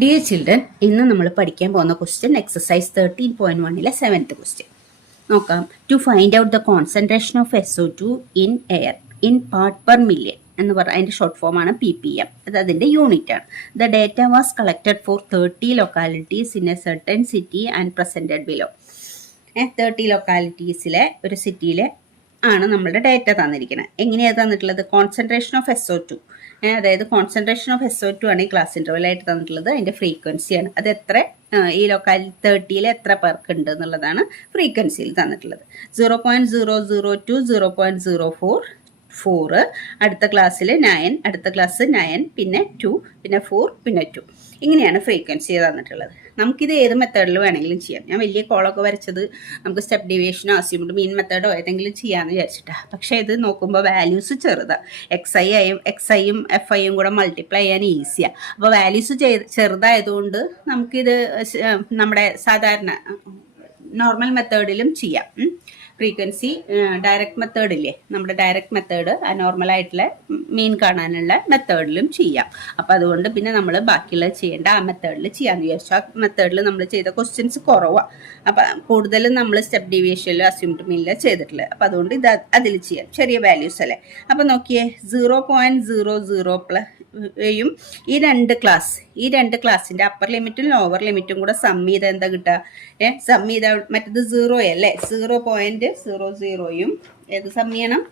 Dear children, ഇന്ന് നമ്മൾ പഠിക്കാൻ പോകുന്ന ക്വസ്റ്റ്യൻ എക്സസൈസ് 13.1 7th ക്വസ്റ്റ്യൻ നോക്കാം. To find out the concentration of SO2 in air in part per million എന്ന് പറഞ്ഞാൽ അതിൻ്റെ ഷോർട്ട് ഫോമാണ് PPM. അത് അതിൻ്റെ യൂണിറ്റ് ആണ്. The data was collected four 30 localities in A certain city and presented below. 30 ലൊക്കാലിറ്റീസിലെ ഒരു സിറ്റിയിലെ ആണ് നമ്മളുടെ ഡേറ്റ തന്നിരിക്കുന്നത്. എങ്ങനെയാണ് തന്നിട്ടുള്ളത്? കോൺസെൻട്രേഷൻ ഓഫ് SO2, അതായത് കോൺസെൻട്രേഷൻ ഓഫ് SO2 ആണ് ഈ ക്ലാസ് ഇൻ്റർവൽ ആയിട്ട് തന്നിട്ടുള്ളത്. അതിൻ്റെ ഫ്രീക്വൻസിയാണ്. അത് എത്ര ഈ ലൊക്കാലിറ്റി 30 എത്ര പേർക്ക് ഉണ്ട് എന്നുള്ളതാണ് ഫ്രീക്വൻസിയിൽ തന്നിട്ടുള്ളത്. 0.002, 0.044, അടുത്ത ക്ലാസ്സിൽ 9, അടുത്ത ക്ലാസ് 9, പിന്നെ 2, പിന്നെ 4, പിന്നെ 2. ഇങ്ങനെയാണ് ഫ്രീക്വൻസി തന്നിട്ടുള്ളത്. നമുക്കിത് ഏത് മെത്തേഡിൽ വേണമെങ്കിലും ചെയ്യാം. ഞാൻ വലിയ കോളൊക്കെ വരച്ചത് നമുക്ക് സ്റ്റെപ്പ് ഡിവിയേഷനോ അസ്യൂംഡ് മീൻ മെത്തേഡോ ഏതെങ്കിലും ചെയ്യാമെന്ന് വിചാരിച്ചിട്ടാണ്. പക്ഷേ ഇത് നോക്കുമ്പോൾ വാല്യൂസ് ചെറുതാണ്. എക്സ്ഐയും FIയും കൂടെ മൾട്ടിപ്ലൈ ചെയ്യാൻ ഈസിയാണ്. അപ്പോൾ വാല്യൂസ് ചെറുതായതുകൊണ്ട് നമുക്കിത് നമ്മുടെ സാധാരണ നോർമൽ മെത്തേഡിലും ചെയ്യാം. ഫ്രീക്വൻസി ഡയറക്റ്റ് മെത്തേഡ് ഇല്ലേ, നമ്മുടെ ഡയറക്റ്റ് മെത്തേഡ് നോർമലായിട്ടുള്ള മീൻ കാണാനുള്ള മെത്തേഡിലും ചെയ്യാം. അപ്പോൾ അതുകൊണ്ട് പിന്നെ നമ്മൾ ബാക്കിയുള്ളത് ചെയ്യേണ്ട ആ മെത്തേഡിൽ ചെയ്യാമെന്ന് വിചാരിച്ചു. ആ മെത്തേഡിൽ നമ്മൾ ചെയ്ത ക്വസ്റ്റ്യൻസ് കുറവാണ്. അപ്പം കൂടുതലും നമ്മൾ സ്റ്റെപ്പ് ഡീവിയേഷനിലും അസ്യൂംഡ് മീനിലും ചെയ്തിട്ടുള്ളത്. അപ്പോൾ അതുകൊണ്ട് ഇത് അതിൽ ചെയ്യാം. ചെറിയ വാല്യൂസ് അല്ലേ. അപ്പോൾ നോക്കിയേ, 0.00 യും ഈ രണ്ട് ക്ലാസ്സിൻ്റെ അപ്പർ ലിമിറ്റും ലോവർ ലിമിറ്റും കൂടെ സം ചെയ്ത് എന്താ കിട്ടുക? സം ചെയ്ത മറ്റത് 0 അല്ലേ, 0.00യും ഏത് സം ചെയ്യണം?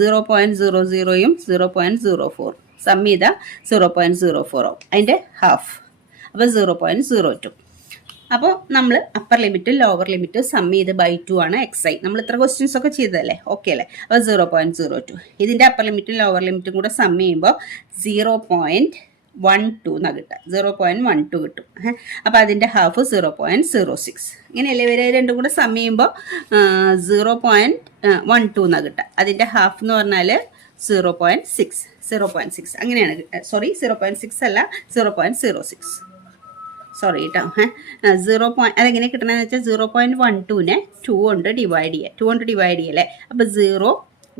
0.00യും 0.04 സം ചെയ്ത 0.04 ആവും. അതിൻ്റെ ഹാഫ്, അപ്പോൾ 0.02. അപ്പോൾ നമ്മൾ അപ്പർ ലിമിറ്റും ലോവർ ലിമിറ്റും സം ചെയ്ത് ബൈ 2 ആണ് XI. നമ്മൾ ഇത്ര ക്വസ്റ്റ്യൻസ് ഒക്കെ ചെയ്തതല്ലേ, ഓക്കെ അല്ലേ? അപ്പോൾ 0.02. ഇതിൻ്റെ അപ്പർ ലിമിറ്റും ലോവർ ലിമിറ്റും കൂടെ സം ചെയ്യുമ്പോൾ 0.12 എന്നാണ് കിട്ടുക. 0.12 കിട്ടും. അപ്പോൾ അതിൻ്റെ ഹാഫ് 0.06. ഇങ്ങനെയല്ലേ വരെ രണ്ടും കൂടെ സം ചെയ്യുമ്പോൾ 0.12 എന്നാണ് കിട്ടുക. അതിൻ്റെ ഹാഫ് എന്ന് പറഞ്ഞാൽ 0.6 അങ്ങനെയാണ് കിട്ടുക. സോറി, 0.6 അല്ല, 0.06. സോറി കേട്ടോ. 0. അതെങ്ങനെ കിട്ടണമെന്ന് വെച്ചാൽ 0.12നെ 2 കൊണ്ട് ഡിവൈഡ് ചെയ്യല്ലേ. അപ്പോൾ 0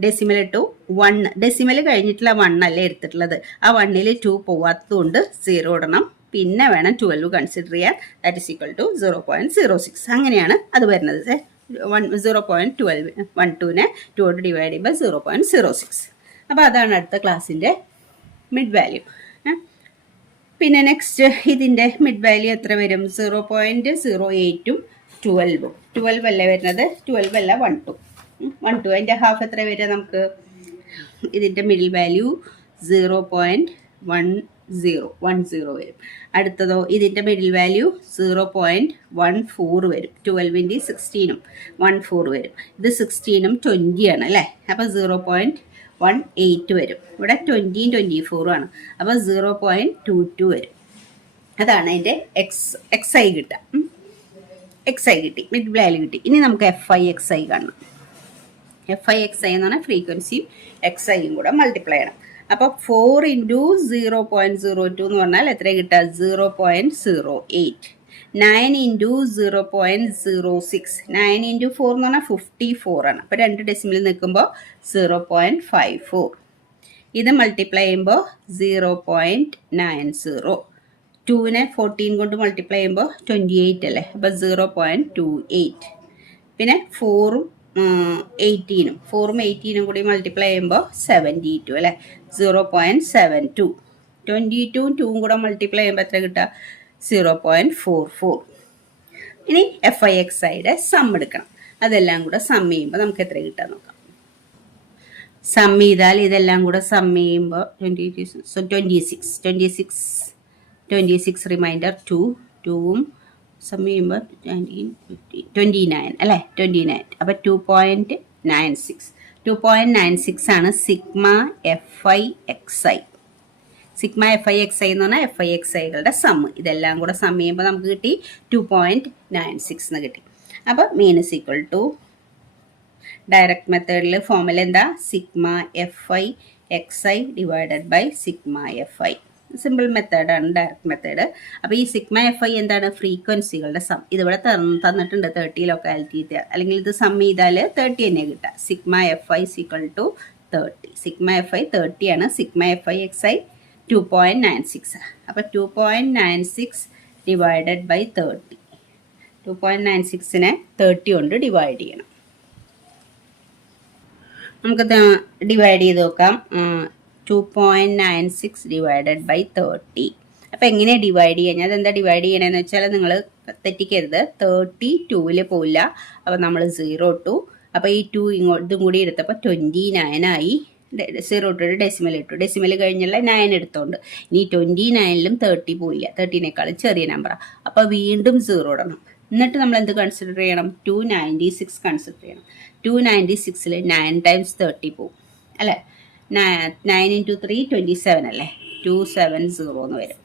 ഡെസിമൽ ടു 1, ഡെസിമൽ കഴിഞ്ഞിട്ടുള്ള 1 അല്ലേ എടുത്തിട്ടുള്ളത്. ആ 1ൽ 2 പോവാത്തതുകൊണ്ട് 0 ഇടണം. പിന്നെ വേണം 12 കൺസിഡർ ചെയ്യാൻ. That is equal to 0.06. അങ്ങനെയാണ് അത് വരുന്നത്. 0.12നെ 2 കൊണ്ട് ഡിവൈഡ് ചെയ്യുമ്പോൾ 0.06. അപ്പോൾ അതാണ് അടുത്ത ക്ലാസ്സിൻ്റെ മിഡ് വാല്യൂ. പിന്നെ നെക്സ്റ്റ് ഇതിൻ്റെ മിഡ് വാല്യൂ എത്ര വരും? 0.08ഉം 12ഉം. 12 അല്ലേ വരുന്നത്, 12 അല്ല 12. അതിൻ്റെ ഹാഫ് എത്ര വരിക നമുക്ക്? ഇതിൻ്റെ മിഡിൽ വാല്യൂ 0.10 വരും. അടുത്തതോ ഇതിൻ്റെ മിഡിൽ വാല്യൂ 0.14 വരും. 12ൻ്റെ 16ഉം 14 വരും. ഇത് 16ഉം 20 ആണ് അല്ലേ. അപ്പോൾ 0.18 വരും. ഇവിടെ 20യും 24ഉം ആണ്. അപ്പോൾ 0.22 വരും. അതാണ് അതിൻ്റെ XI കിട്ടുക. XI കിട്ടി, മിഡ് വാല്യൂ കിട്ടി. ഇനി നമുക്ക് FIXI കാണണം. FIXI എന്ന് പറഞ്ഞാൽ ഫ്രീക്വൻസിയും XIയും കൂടെ മൾട്ടിപ്ലൈ ചെയ്യണം. അപ്പോൾ 4 × 0.02 എന്ന് പറഞ്ഞാൽ എത്ര കിട്ടുക? 0.08. 9 × 0.06. 9 × 4 എന്ന് പറഞ്ഞാൽ 54 ആണ്. അപ്പോൾ 2 ഡെസിമൽ നിൽക്കുമ്പോൾ 0.54. ഇത് മൾട്ടിപ്ലൈ ചെയ്യുമ്പോൾ 0.90. 2നെ 14 കൊണ്ട് മൾട്ടിപ്ലൈ ചെയ്യുമ്പോൾ 28 അല്ലേ. അപ്പോൾ 0.28. പിന്നെ 4ഉം 18ഉം കൂടി മൾട്ടിപ്ലൈ ചെയ്യുമ്പോൾ 72 അല്ലേ. 0.72. 22ഉം 2ഉം കൂടെ മൾട്ടിപ്ലൈ ചെയ്യുമ്പോൾ എത്ര കിട്ടുക? 0.44. ഇനി FIXIയുടെ സം എടുക്കണം. അതെല്ലാം കൂടെ സം ചെയ്യുമ്പോൾ നമുക്ക് എത്ര കിട്ടുക നോക്കാം. സം ചെയ്താൽ ഇതെല്ലാം കൂടെ സം ചെയ്യുമ്പോൾ 26 റിമൈൻഡർ 2ഉം സം ചെയ്യുമ്പോൾ 29 അല്ലേ. 29. അപ്പോൾ 2.96 ആണ് സിഗ്മ FIXI. സിഗ്മ FIXI എന്ന് പറഞ്ഞാൽ FIXIകളുടെ സം. ഇതെല്ലാം കൂടെ സം ചെയ്യുമ്പോൾ നമുക്ക് കിട്ടി 2.96 എന്ന് കിട്ടി. അപ്പോൾ mean is equal to direct മെത്തേഡിൽ ഫോർമുല എന്താ? Sigma FIXI divided by sigma FI. Simple മെത്തേഡാണ്, ഡയറക്റ്റ് മെത്തേഡ്. അപ്പോൾ ഈ സിഗ്മ എഫ് ഐ എന്താണ്? ഫ്രീക്വൻസികളുടെ സം. ഇതിവിടെ തന്നിട്ടുണ്ട് 30 ലൊക്കാലിറ്റി, അല്ലെങ്കിൽ ഇത് സം ചെയ്താൽ 30 തന്നെ കിട്ടുക. Sigma F I is equal to 30. Sigma F I 30 ആണ്. Sigma F I X I 2.96. അപ്പോൾ 2.96 ഡിവൈഡഡ് ബൈ 30. 2.96നെ 30 കൊണ്ട് ഡിവൈഡ് ചെയ്യണം. നമുക്ക് ഡിവൈഡ് ചെയ്ത് നോക്കാം. 2.96 ഡിവൈഡഡ് ബൈ 30. അപ്പോൾ എങ്ങനെയാണ് ഡിവൈഡ് ചെയ്യുക? അതെന്താ ഡിവൈഡ് ചെയ്യണമെന്ന് വെച്ചാൽ നിങ്ങൾ തെറ്റിക്കരുത്. 30 2ൽ പോയില്ല. അപ്പോൾ നമ്മൾ 0 2. അപ്പോൾ ഈ 2 ഇതും കൂടി എടുത്തപ്പോൾ 29 ആയി. 0 ഇട്ടിട്ട് ഡെസിമൽ ഇട്ടു. ഡെസിമൽ കഴിഞ്ഞുള്ള 9 എടുത്തോണ്ട് ഇനി 29ലും 30 പോയില്ല. 30നേക്കാളും ചെറിയ നമ്പറാണ്. അപ്പോൾ വീണ്ടും 0 ഇടണം. എന്നിട്ട് നമ്മൾ എന്ത് കൺസിഡർ ചെയ്യണം? 296 കൺസിഡർ ചെയ്യണം. 296ൽ 9 ടൈംസ് 30 പോവും അല്ലേ? 9 × 3 27 അല്ലേ? 270 എന്ന് വരും.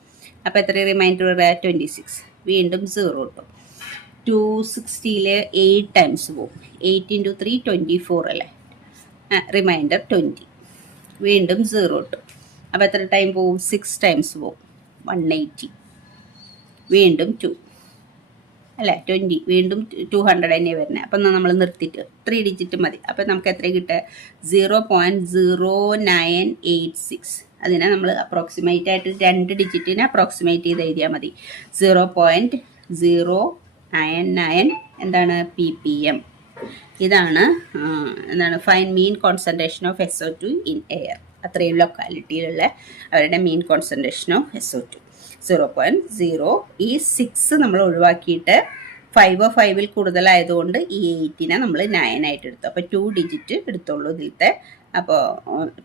അപ്പോൾ എത്ര റിമൈൻഡർ വരിക? 26. വീണ്ടും 0 ഇട്ടു. 260ൽ 8 ടൈംസ് പോവും. 8 × 3 24 അല്ലേ? റിമൈൻഡർ 20. വീണ്ടും 0 ഇട്ടു. അപ്പോൾ എത്ര ടൈം പോവും? 6 ടൈംസ് പോവും. 180. വീണ്ടും 2 അല്ലേ? 20. വീണ്ടും 200 തന്നെ വരുന്നത്. അപ്പം നമ്മൾ നിർത്തിയിട്ട് 3 ഡിജിറ്റ് മതി. അപ്പം നമുക്ക് എത്ര കിട്ടുക? 0.0986. അതിനെ നമ്മൾ അപ്രോക്സിമേറ്റ് ആയിട്ട് 2 ഡിജിറ്റിനെ അപ്രോക്സിമേറ്റ് ചെയ്ത് എഴുതിയാൽ മതി. 0.099 എന്താണ്? PPM. ഇതാണ് എന്താണ് fine mean concentration of SO2 in air. അത്രയും ലൊക്കാലിറ്റിയിലുള്ള അവരുടെ മീൻ കോൺസെൻട്രേഷൻ ഓഫ് SO2 0.0. ഈ 6 നമ്മൾ ഒഴിവാക്കിയിട്ട് 5 കൂടുതലായതുകൊണ്ട് ഈ 8നെ നമ്മൾ 9 ആയിട്ട് എടുത്തു. അപ്പോൾ 2 ഡിജിറ്റ് എടുത്തോളൂ ഇതിലത്തെ. അപ്പോൾ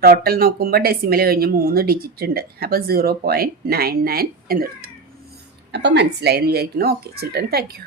ടോട്ടൽ നോക്കുമ്പോൾ ഡെസിമൽ കഴിഞ്ഞ് 3 ഡിജിറ്റ് ഉണ്ട്. അപ്പോൾ 0.99 എന്നെടുത്തു. അപ്പോൾ മനസ്സിലായെന്ന് വിചാരിക്കുന്നു. Okay children, thank you.